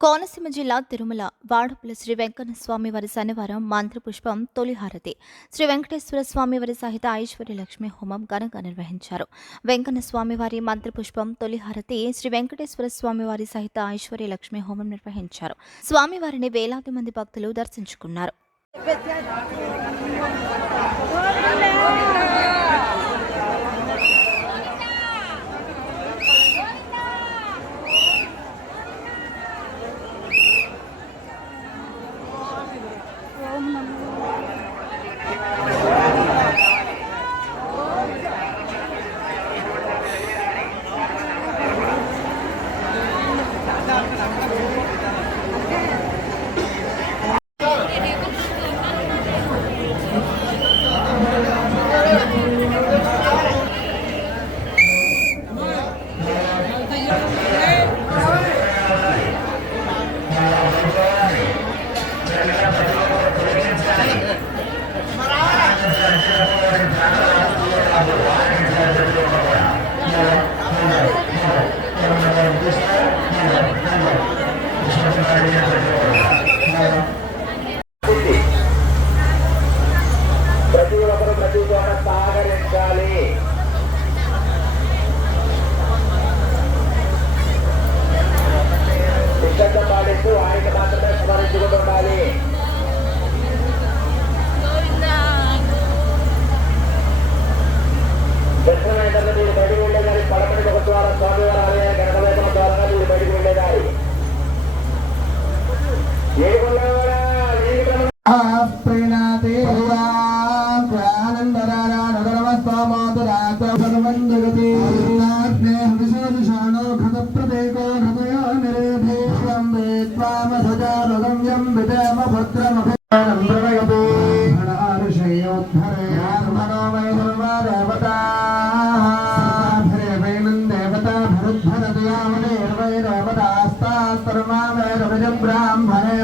కోనసీమ జిల్లా తిరుమల వాడపుల శ్రీ వెంకన్న వారి శనివారం మంత్రపుష్పం తొలి హారతి. శ్రీ వెంకటేశ్వర స్వామి వారి సహిత ఐశ్వర్య లక్ష్మి హోమం ఘనంగా నిర్వహించారు. వెంకన్న వారి మంత్రపుష్పం తొలి హారతి శ్రీ వెంకటేశ్వర స్వామి వారి సహిత ఐశ్వర్య లక్ష్మి హోమం నిర్వహించారు. స్వామివారిని వేలాది మంది భక్తులు దర్శించుకున్నారు. చేస్తూ పాటిస్తూ ఆయనకి మాత్రమే స్మరించుకుంటూ ఉండాలి. దర్శనం ఏంటంటే మీరు బయటకు వెళ్ళేదారి ఒక ద్వారా స్వామివారి ఆలయ గణపవేతన ద్వారా మీరు బయటకు సర్వం జగతి వేత్వామసజారుగం యం విదేవ భద్రమభిమానం ప్రవయతే ఋషయోద్ధరే మనో వై దేవతారే వైనం దేవతా భరుద్భరతయామనేర్వై దేవతాస్తాస్తర్మా వై రవిజం బ్రాహ్మణే